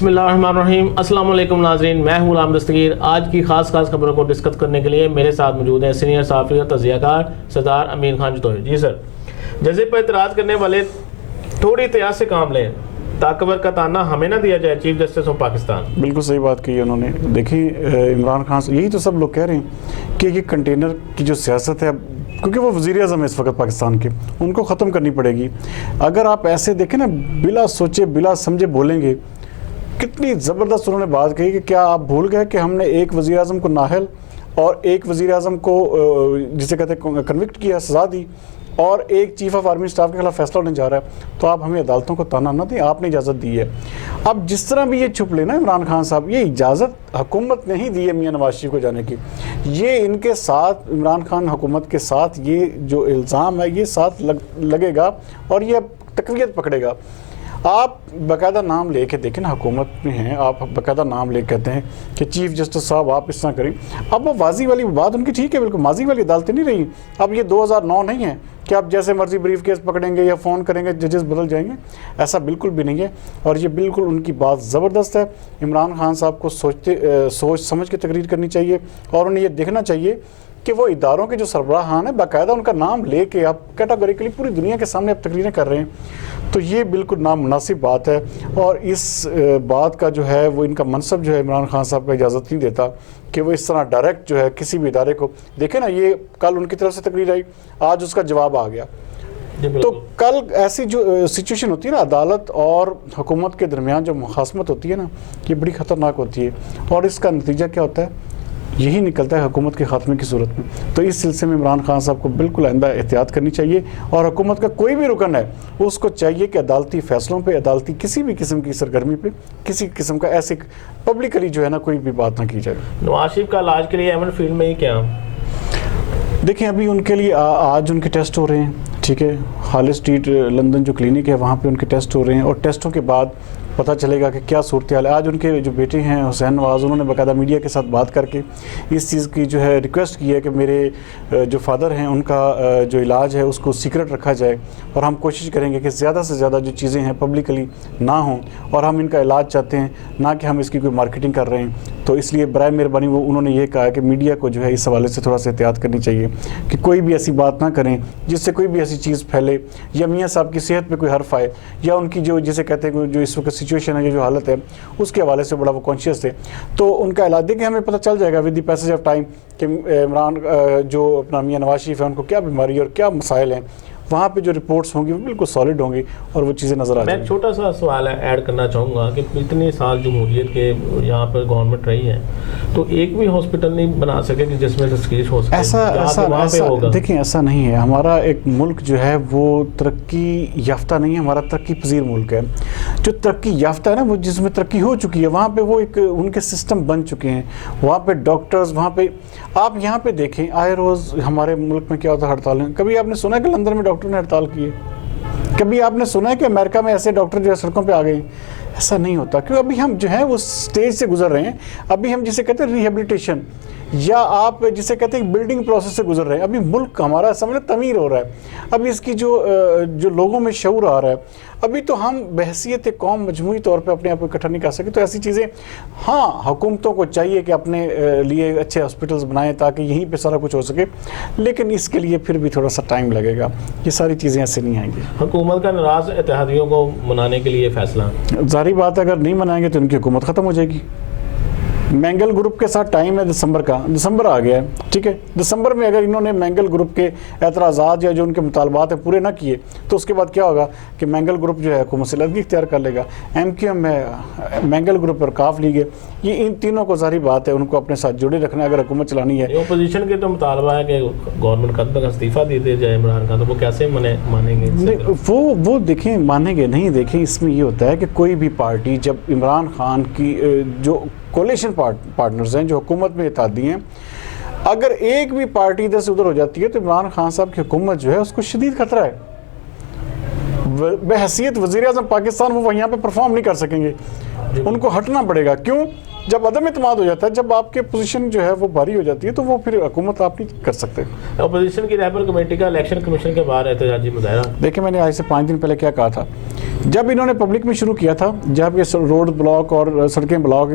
بسم اللہ الرحمن الرحیم. السلام علیکم ناظرین, میں ہوں غلام دستگیر. آج کی خاص خبروں کو ڈسکس کرنے کے لیے میرے ساتھ موجود ہیں سینئر صحافی اور تجزیہ کار سردار امین خان جتوئی. جی سر, جزے پر اعتراض کرنے والے تھوڑی احتیاط سے کام لیں, طاقتور کا تانا ہمیں نہ دیا جائے چیف جسٹس آف پاکستان. بالکل صحیح بات کی انہوں نے. دیکھیں عمران خان, یہی تو سب لوگ کہہ رہے ہیں کہ یہ کنٹینر کی جو سیاست ہے, کیونکہ وہ وزیر اعظم ہے اس وقت پاکستان کے, ان کو ختم کرنی پڑے گی. اگر آپ ایسے دیکھیں نا, بلا سوچے بلا سمجھے بولیں گے. کتنی زبردست انہوں نے بات کہی کہ کیا آپ بھول گئے کہ ہم نے ایک وزیر اعظم کو نااہل اور ایک وزیر اعظم کو جسے کہتے ہیں کنوکٹ کیا, سزا دی, اور ایک چیف آف آرمی اسٹاف کے خلاف فیصلہ ہونے جا رہا ہے, تو آپ ہمیں عدالتوں کو تانا نہ دیں, آپ نے اجازت دی ہے. اب جس طرح بھی یہ چھپ لینا عمران خان صاحب, یہ اجازت حکومت نے ہی دی ہے میاں نواز شریف کو جانے کی. یہ ان کے ساتھ عمران خان حکومت کے ساتھ یہ جو الزام ہے یہ ساتھ لگے گا اور یہ تقویت پکڑے گا. آپ باقاعدہ نام لے کے دیکھیں نا, حکومت میں ہیں آپ, باقاعدہ نام لے کے کہتے ہیں کہ چیف جسٹس صاحب آپ اس طرح کریں. اب وہ ماضی والی بات ان کی ٹھیک ہے, بالکل ماضی والی عدالتیں نہیں رہی. اب یہ 2009 نہیں ہے کہ آپ جیسے مرضی بریف کیس پکڑیں گے یا فون کریں گے ججز بدل جائیں گے, ایسا بالکل بھی نہیں ہے. اور یہ بالکل ان کی بات زبردست ہے. عمران خان صاحب کو سوچ سمجھ کے تقریر کرنی چاہیے, اور انہیں یہ دیکھنا چاہیے کہ وہ اداروں کے جو سربراہان ہیں باقاعدہ ان کا نام لے کے آپ کیٹاگوریکلی پوری دنیا کے سامنے آپ تقریریں کر رہے ہیں, تو یہ بالکل نامناسب بات ہے. اور اس بات کا جو ہے وہ ان کا منصب جو ہے عمران خان صاحب کا اجازت نہیں دیتا کہ وہ اس طرح ڈائریکٹ جو ہے کسی بھی ادارے کو دیکھیں نا. یہ کل ان کی طرف سے تقریر آئی, آج اس کا جواب آ گیا. تو کل ایسی جو سچویشن ہوتی ہے نا عدالت اور حکومت کے درمیان جو مخاصمت ہوتی ہے نا, یہ بڑی خطرناک ہوتی ہے, اور اس کا نتیجہ کیا ہوتا ہے, یہی نکلتا ہے حکومت کے خاتمے کی صورت میں. تو اس سلسلے میں عمران خان صاحب کو بالکل آئندہ احتیاط کرنی چاہیے, اور حکومت کا کوئی بھی رکن ہے اس کو چاہیے کہ عدالتی فیصلوں پہ, عدالتی کسی بھی قسم کی سرگرمی پہ, کسی قسم کا ایسے پبلکلی جو ہے نا کوئی بھی بات نہ کی جائے. نواز شریف کا علاج کے لیے ایمن فیلڈ میں ہی کیا دیکھیں, ابھی ان کے لیے آج ان کے ٹیسٹ ہو رہے ہیں, ٹھیک ہے, ہال اسٹریٹ لندن جو کلینک ہے وہاں پہ ان کے ٹیسٹ ہو رہے ہیں, اور ٹیسٹوں کے بعد پتہ چلے گا کہ کیا صورتحال ہے. آج ان کے جو بیٹے ہیں حسین نواز, انہوں نے باقاعدہ میڈیا کے ساتھ بات کر کے اس چیز کی جو ہے ریکویسٹ کی ہے کہ میرے جو فادر ہیں ان کا جو علاج ہے اس کو سیکرٹ رکھا جائے, اور ہم کوشش کریں گے کہ زیادہ سے زیادہ جو چیزیں ہیں پبلکلی نہ ہوں, اور ہم ان کا علاج چاہتے ہیں, نہ کہ ہم اس کی کوئی مارکیٹنگ کر رہے ہیں. تو اس لیے برائے مہربانی وہ انہوں نے یہ کہا کہ میڈیا کو جو ہے اس حوالے سے تھوڑا سا احتیاط کرنی چاہیے کہ کوئی بھی ایسی بات نہ کریں جس سے کوئی بھی ایسی چیز پھیلے, یا میاں صاحب کی صحت پہ کوئی حرف آئے, یا ان کی جو جسے کہتے ہیں جو اس وقت سچویشن ہے, جو حالت ہے اس کے حوالے سے بڑا وہ کانشیس تھے. تو ان کا علاج دیکھیں, ہمیں پتہ چل جائے گا with the passage of time کہ عمران جو اپنا میاں نواز شریف ہے ان کو کیا بیماری اور کیا مسائل ہیں. وہاں پہ جو رپورٹس ہوں گی وہ بالکل سالڈ ہوں گی اور وہ چیزیں نظر آ جائیں گی. میں چھوٹا سا سوال ایڈ کرنا چاہوں گا کہ اتنے سال جمہوریت کے یہاں پر گورنمنٹ رہی ہے, تو ایک بھی ہاسپٹل نہیں بنا سکے کہ جس میں تشخیص ہو سکے. ایسا دیکھیں, ایسا نہیں ہے. ہمارا ایک ملک جو ہے وہ ترقی یافتہ نہیں ہے, ہمارا ترقی پذیر ملک ہے. جو ترقی یافتہ ہے نا, وہ جس میں ترقی ہو چکی ہے وہاں پہ وہ ایک ان کے سسٹم بن چکے ہیں, وہاں پہ ڈاکٹرز, وہاں پہ آپ یہاں پہ دیکھیں آئے روز ہمارے ملک میں کیا ہوتا ہے, ہڑتالیں. کبھی آپ نے سنا ہے کہ لندن میں ڈاکٹر نے ہڑتال کی ہے؟ کبھی آپ نے سنا ہے کہ امریکہ میں ایسے ڈاکٹر جو ہے سڑکوں پہ آ گئے؟ ایسا نہیں ہوتا, کیوں ابھی ہم جو ہیں وہ سٹیج سے گزر رہے ہیں. ابھی ہم جسے کہتے ہیں ریہیبلیٹیشن, یا آپ جسے کہتے ہیں بلڈنگ پروسیس سے گزر رہے ہیں. ابھی ملک ہمارا سمجھیں تعمیر ہو رہا ہے, ابھی اس کی جو لوگوں میں شعور آ رہا ہے. ابھی تو ہم بحیثیت قوم مجموعی طور پہ اپنے آپ کو اکٹھا نہیں کر سکے. تو ایسی چیزیں, ہاں حکومتوں کو چاہیے کہ اپنے لیے اچھے ہاسپٹلز بنائیں تاکہ یہیں پہ سارا کچھ ہو سکے, لیکن اس کے لیے پھر بھی تھوڑا سا ٹائم لگے گا. یہ ساری چیزیں ایسے نہیں آئیں گی. حکومت کا ناراض اتحادیوں کو منانے کے لیے فیصلہ, ظاہری بات ہے اگر نہیں منائیں گے تو ان کی حکومت ختم ہو جائے گی. مینگل گروپ کے ساتھ ٹائم ہے دسمبر کا, دسمبر آ گیا ہے, ٹھیک ہے. دسمبر میں اگر انہوں نے مینگل گروپ کے اعتراضات یا جو ان کے مطالبات ہیں پورے نہ کیے تو اس کے بعد کیا ہوگا کہ مینگل گروپ جو ہے حکومت سے علیحدگی اختیار کر لے گا. ایم کیو ایم ہے, مینگل گروپ اور کاف لیگ ہے, یہ ان تینوں کو ظاہری بات ہے ان کو اپنے ساتھ جڑے رکھنا ہے اگر حکومت چلانی ہے. اپوزیشن کے تو مطالبہ ہے کہ گورنمنٹ کا استعفیٰ دے دیا جائے عمران خان, تو وہ کیسے مانیں گے؟ وہ دیکھیں مانیں گے نہیں. دیکھیں اس میں یہ ہوتا ہے کہ کوئی بھی پارٹی جب عمران خان کی جو کولیشن پارٹنرز ہیں جو حکومت میں اتحادی ہیں, اگر ایک بھی پارٹی ادھر سے ادھر ہو جاتی ہے تو عمران خان صاحب کی حکومت جو ہے اس کو شدید خطرہ ہے. بحیثیت وزیر اعظم پاکستان وہ یہاں پہ پرفارم نہیں کر سکیں گے, ان کو ہٹنا پڑے گا. کیوں؟ جب عدم اعتماد ہو جاتا ہے, جب آپ کے پوزیشن جو ہے وہ بھاری ہو جاتی ہے, تو وہ پھر حکومت آپ نہیں کر سکتے. اپوزیشن کی رہبر کمیٹی کا الیکشن کمیشن کے باہر احتجاجی مظاہرہ. دیکھیں میں نے آج سے 5 دن پہلے کیا کہا تھا, جب انہوں نے پبلک میں شروع کیا تھا, جب یہ روڈ بلاک اور سڑکیں بلاک,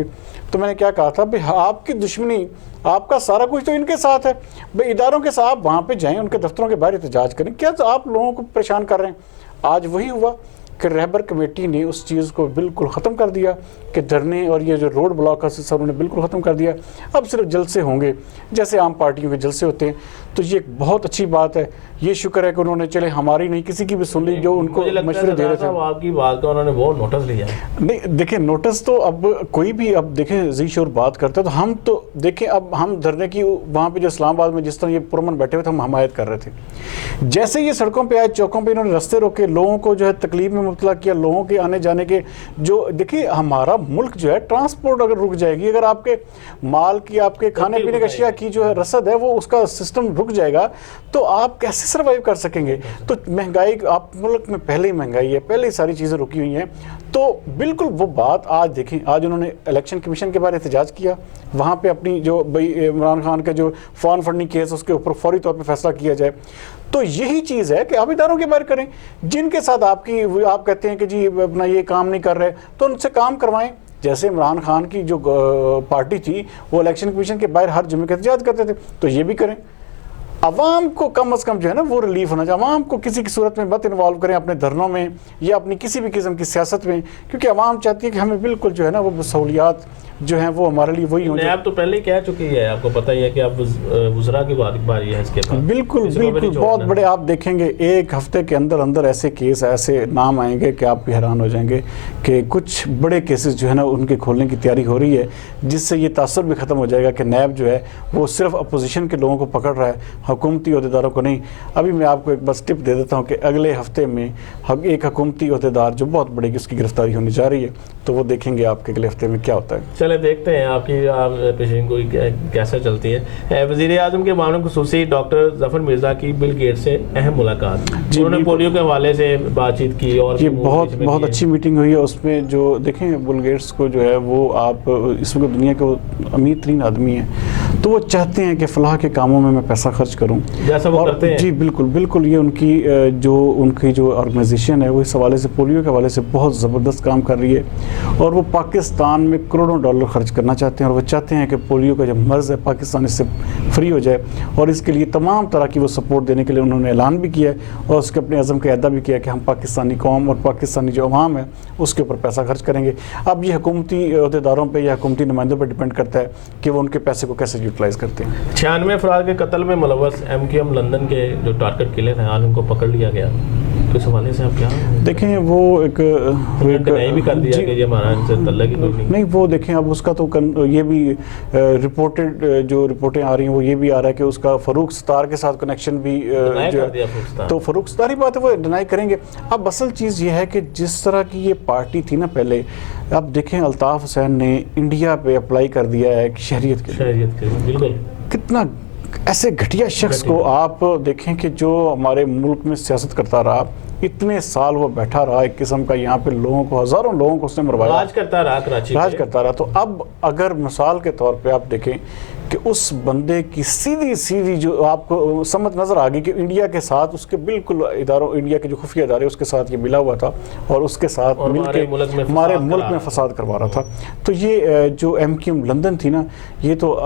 تو میں نے کیا کہا تھا, بھئی آپ کی دشمنی, آپ کا سارا کچھ تو ان کے ساتھ ہے, بھئی اداروں کے ساتھ وہاں پہ جائیں, ان کے دفتروں کے باہر احتجاج کریں, کیا آپ لوگوں کو پریشان کر رہے ہیں. آج وہی ہوا کہ رہبر کمیٹی نے اس چیز کو بالکل ختم کر دیا کہ دھرنے اور یہ جو روڈ بلاک کا سلسلہ انہوں نے بالکل ختم کر دیا. اب صرف جلسے ہوں گے جیسے عام پارٹیوں کے جلسے ہوتے ہیں, تو یہ ایک بہت اچھی بات ہے. یہ شکر ہے کہ انہوں نے چلے ہماری نہیں کسی کی بھی سن لی جو ان کو مشورے دے رہے تھے. آپ کی بات کا انہوں نے بہت نوٹس لیا. نہیں دیکھیں نوٹس تو اب کوئی بھی, اب دیکھیں ذی شعور بات کرتا ہے, تو ہم تو دیکھیں اب ہم دھرنے کی وہاں پہ جو اسلام آباد میں جس طرح یہ پرامن بیٹھے ہوئے تھے, ہم حمایت کر رہے تھے. جیسے یہ سڑکوں پہ آئے, چوکوں پہ انہوں نے رستے روکے, لوگوں کو جو ہے تکلیف میں مبتلا کیا, لوگوں کے آنے جانے کے جو, دیکھیں ہمارا ملک جو ہے ٹرانسپورٹ اگر رک جائے گی, اگر آپ کے مال کی, آپ کے کھانے پینے کی اشیاء کی جو ہے رسد ہے وہ اس کا سسٹم رک جائے گا, تو آپ کیسے سروائیو کر سکیں گے. تو مہنگائی, آپ ملک میں پہلے ہی مہنگائی ہے, پہلے ہی ساری چیزیں رکی ہوئی ہیں. تو بالکل وہ بات آج دیکھیں, آج انہوں نے الیکشن کمیشن کے بارے احتجاج کیا, وہاں پہ اپنی جو بھائی عمران خان کا جو فارم فنڈنگ کیس اس کے اوپر فوری طور پہ فیصلہ کیا جائے. تو یہی چیز ہے کہ آپ اداروں کے بارے کریں, جن کے ساتھ آپ کہتے ہیں کہ جی اپنا یہ کام نہیں کر رہے, تو ان سے کام کروائیں. جیسے عمران خان کی جو پارٹی تھی وہ الیکشن کمیشن کے باہر ہر جمعے کا احتجاج کرتے تھے, تو یہ بھی کریں. عوام کو کم از کم جو ہے نا وہ ریلیف ہونا چاہیے. عوام کو کسی کی صورت میں مت انوالو کریں اپنے دھرنوں میں یا اپنی کسی بھی قسم کی سیاست میں, کیونکہ عوام چاہتی ہے کہ ہمیں بالکل جو ہے نا وہ سہولیات جو ہیں وہ ہمارے لیے وہی ہوں. نیب تو پہلے ہی کہہ چکی ہے, آپ کو پتہ ہی ہے کہ اب وزراء کی باری ہے اس کے بعد. بالکل بہت بڑے, آپ دیکھیں گے ایک ہفتے کے اندر اندر ایسے کیس, ایسے نام آئیں گے کہ آپ بھی حیران ہو جائیں گے کہ کچھ بڑے کیسز جو ہے نا ان کے کھولنے کی تیاری ہو رہی ہے, جس سے یہ تاثر بھی ختم ہو جائے گا کہ نیب جو ہے وہ صرف اپوزیشن کے لوگوں کو پکڑ رہا ہے, حکومتی عہدیداروں کو نہیں. ابھی میں آپ کو ایک بس ٹپ دے دیتا ہوں کہ اگلے ہفتے میں ایک حکومتی عہدیدار جو بہت بڑی اس کی گرفتاری ہونے جا رہی ہے, تو وہ دیکھیں گے آپ کے اگلے ہفتے میں کیا ہوتا ہے. چلے دیکھتے ہیں آپ کی پیشین گوئی کیسا چلتی ہے. وزیر اعظم کے معاون خصوصی ڈاکٹر ظفر مرزا کی بل گیٹس سے اہم ملاقات, انہوں نے پولیو کے حوالے سے بات چیت کی اور یہ بہت اچھی میٹنگ ہوئی ہے. اس میں جو دیکھیں بل گیٹس کو جو ہے وہ آپ اس وقت دنیا کے امیر ترین آدمی ہیں, تو وہ چاہتے ہیں کہ فلاح کے کاموں میں پیسہ خرچ کروں, جیسا وہ کرتے ہیں. جی بالکل یہ ان کی جو آرگنائزیشن ہے وہ اس حوالے سے پولیو کے حوالے سے بہت زبردست کام کر رہی ہے, اور وہ پاکستان میں کروڑوں ڈالر خرچ کرنا چاہتے ہیں, اور وہ چاہتے ہیں کہ پولیو کا جو مرض ہے پاکستان اس سے فری ہو جائے, اور اس کے لیے تمام طرح کی وہ سپورٹ دینے کے لیے انہوں نے اعلان بھی کیا ہے, اور اس کے اپنے عزم کا اعادہ بھی کیا کہ ہم پاکستانی قوم اور پاکستانی جو عوام ہے اس کے اوپر پیسہ خرچ کریں گے. اب یہ حکومتی عہدیداروں پہ یا حکومتی نمائندوں پر ڈیپینڈ کرتا ہے کہ وہ ان کے پیسے کو کیسے یوٹیلائز کرتے ہیں. 96 افراد کے قتل میں ملوث MQM لندن کے جو ٹارگٹ قلعے تھے, آج ان کو پکڑ لیا گیا. تو اس حوالے سے آپ کیا دیکھیں, وہ ایک بھی کر دیا کہ یہ ہمارا ان سے تعلق ہی کوئی نہیں. وہ دیکھیں اب اس کا تو یہ بھی جو رپورٹیں آ رہی ہیں وہ یہ بھی آ رہا ہے کہ اس کا فاروق ستار کے ساتھ کنیکشن بھی جو ہے, تو فاروق ستار ہی بات ہے, وہ ڈینائی کریں گے. اب اصل چیز یہ ہے کہ جس طرح کی یہ پارٹی تھی نا پہلے, اب دیکھیں الطاف حسین نے انڈیا پہ اپلائی کر دیا ہے شہریت کے بالکل. کتنا ایسے گھٹیا شخص کو آپ دیکھیں کہ جو ہمارے ملک میں سیاست کرتا رہا, اتنے سال وہ بیٹھا رہا, ایک قسم کا یہاں پہ لوگوں کو, ہزاروں لوگوں کو اس نے مروایا, راج کرتا رہا. تو اب اگر مثال کے طور پہ آپ دیکھیں کہ اس بندے کی سیدھی جو آپ کو سمجھ نظر آ گئی کہ انڈیا کے ساتھ اس کے بالکل اداروں, انڈیا کے جو خفیہ ادارے اس کے ساتھ یہ ملا ہوا تھا, اور اس کے ساتھ مل کے ہمارے ملک میں فساد کروا رہا تھا. تو یہ جو MQM لندن تھی نا, یہ تو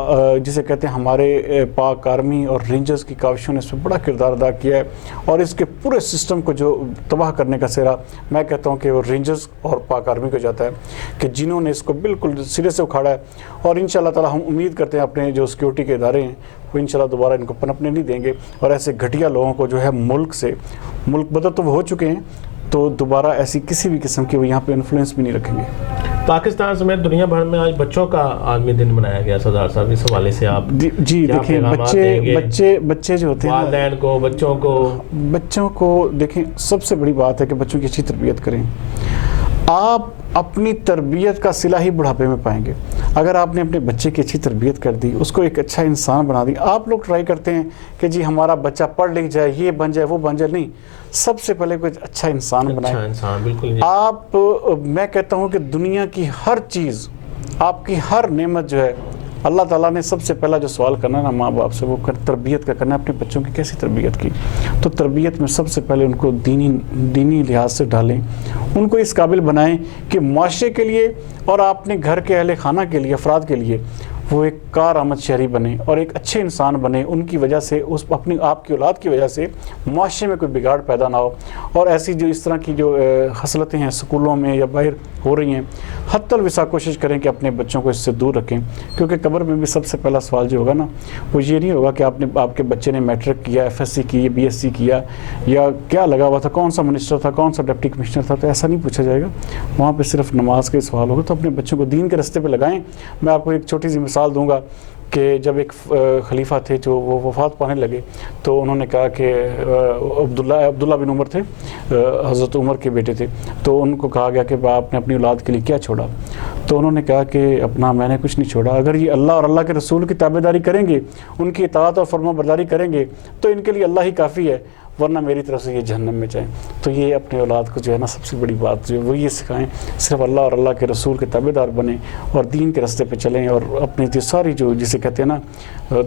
جسے کہتے ہیں ہمارے پاک آرمی اور رینجرز کی کاوشوں نے اس میں بڑا کردار ادا کیا ہے, اور اس کے پورے سسٹم کو جو تباہ کرنے کا سہرا میں کہتا ہوں کہ وہ رینجرز اور پاک آرمی کو جاتا ہے, کہ جنہوں نے اس کو بالکل سرے سے اکھاڑا ہے. اور انشاءاللہ تعالی ہم امید کرتے ہیں اپنے جو سیکیورٹی کے ادارے ہیں وہ انشاءاللہ دوبارہ ان کو پنپنے نہیں دیں گے, اور ایسے گھٹیا لوگوں کو جو ہے ملک بدر تو وہ ہو چکے ہیں, تو دوبارہ ایسی کسی بھی قسم کی وہ یہاں پہ انفلوئنس بھی نہیں رکھیں گے. پاکستان سمیت دنیا بھر میں آج بچوں کا عالمی دن منایا گیا. سردار صاحب اس حوالے سے آپ جی دیکھیں, بچے جو ہوتے ہیں والدین کو, بچوں کو دیکھیں, سب سے بڑی بات ہے کہ بچوں کی اچھی تربیت کریں. آپ اپنی تربیت کا صلہ ہی بڑھاپے میں پائیں گے. اگر آپ نے اپنے بچے کی اچھی تربیت کر دی, اس کو ایک اچھا انسان بنا دی. آپ لوگ ٹرائی کرتے ہیں کہ جی ہمارا بچہ پڑھ لکھ جائے, یہ بن جائے, وہ بن جائے, نہیں, سب سے پہلے کوئی اچھا انسان بنائیں. بالکل. آپ, میں کہتا ہوں کہ دنیا کی ہر چیز آپ کی ہر نعمت جو ہے اللہ تعالیٰ نے سب سے پہلا جو سوال کرنا ہے نا ماں باپ سے، وہ تربیت کا کرنا ہے، اپنے بچوں کی کیسی تربیت کی. تو تربیت میں سب سے پہلے ان کو دینی لحاظ سے ڈالیں، ان کو اس قابل بنائیں کہ معاشرے کے لیے اور اپنے گھر کے اہل خانہ کے لیے، افراد کے لیے وہ ایک کارآمد شہری بنے اور ایک اچھے انسان بنے. ان کی وجہ سے اپنی آپ کی اولاد کی وجہ سے معاشرے میں کوئی بگاڑ پیدا نہ ہو. اور ایسی جو اس طرح کی جو خصلتیں ہیں اسکولوں میں یا باہر ہو رہی ہیں، حتی الوسع کوشش کریں کہ اپنے بچوں کو اس سے دور رکھیں. کیونکہ قبر میں بھی سب سے پہلا سوال جو ہوگا نا، وہ یہ نہیں ہوگا کہ آپ کے بچے نے میٹرک کیا، FSC کی، BSc کیا، یا کیا لگا ہوا تھا، کون سا منسٹر تھا، کون سا ڈپٹی کمشنر تھا. تو ایسا نہیں پوچھا جائے گا. وہاں پہ صرف نماز کے سوال ہوگا. تو اپنے بچوں کو دین کے راستے پہ لگائیں. میں آپ کو ایک چھوٹی سی مثال دوں گا کہ جب ایک خلیفہ تھے جو وہ وفات پانے لگے، تو انہوں نے کہا کہ عبداللہ بن عمر تھے، حضرت عمر کے بیٹے تھے. تو ان کو کہا گیا کہ آپ نے اپنی اولاد کے لیے کیا چھوڑا؟ تو انہوں نے کہا کہ میں نے کچھ نہیں چھوڑا. اگر یہ اللہ اور اللہ کے رسول کی تابع داری کریں گے، ان کی اطاعت اور فرما برداری کریں گے، تو ان کے لیے اللہ ہی کافی ہے، ورنہ میری طرف سے یہ جہنم میں جائیں. تو یہ اپنے اولاد کو جو ہے نا سب سے بڑی بات جو ہے وہ یہ سکھائیں، صرف اللہ اور اللہ کے رسول کے تابع دار بنیں اور دین کے راستے پہ چلیں، اور اپنی جو ساری جو جسے کہتے ہیں نا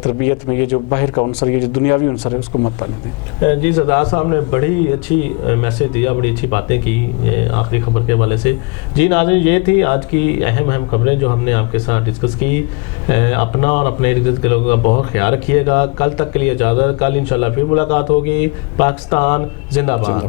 تربیت میں یہ جو باہر کا عنصر، یہ جو دنیاوی عنصر ہے، اس کو مت آنے دیں. جی سردار صاحب نے بڑی اچھی میسج دیا، بڑی اچھی باتیں کی آخری خبر کے حوالے سے. جی ناظرین، یہ تھی آج کی اہم خبریں جو ہم نے آپ کے ساتھ ڈسکس کی. اپنا اور اپنے ارد گرد کے لوگوں کا بہت خیال رکھیے گا. کل تک کے لیے اجازت، کل انشاءاللہ پھر ملاقات ہوگی. پاکستان زندہ باد.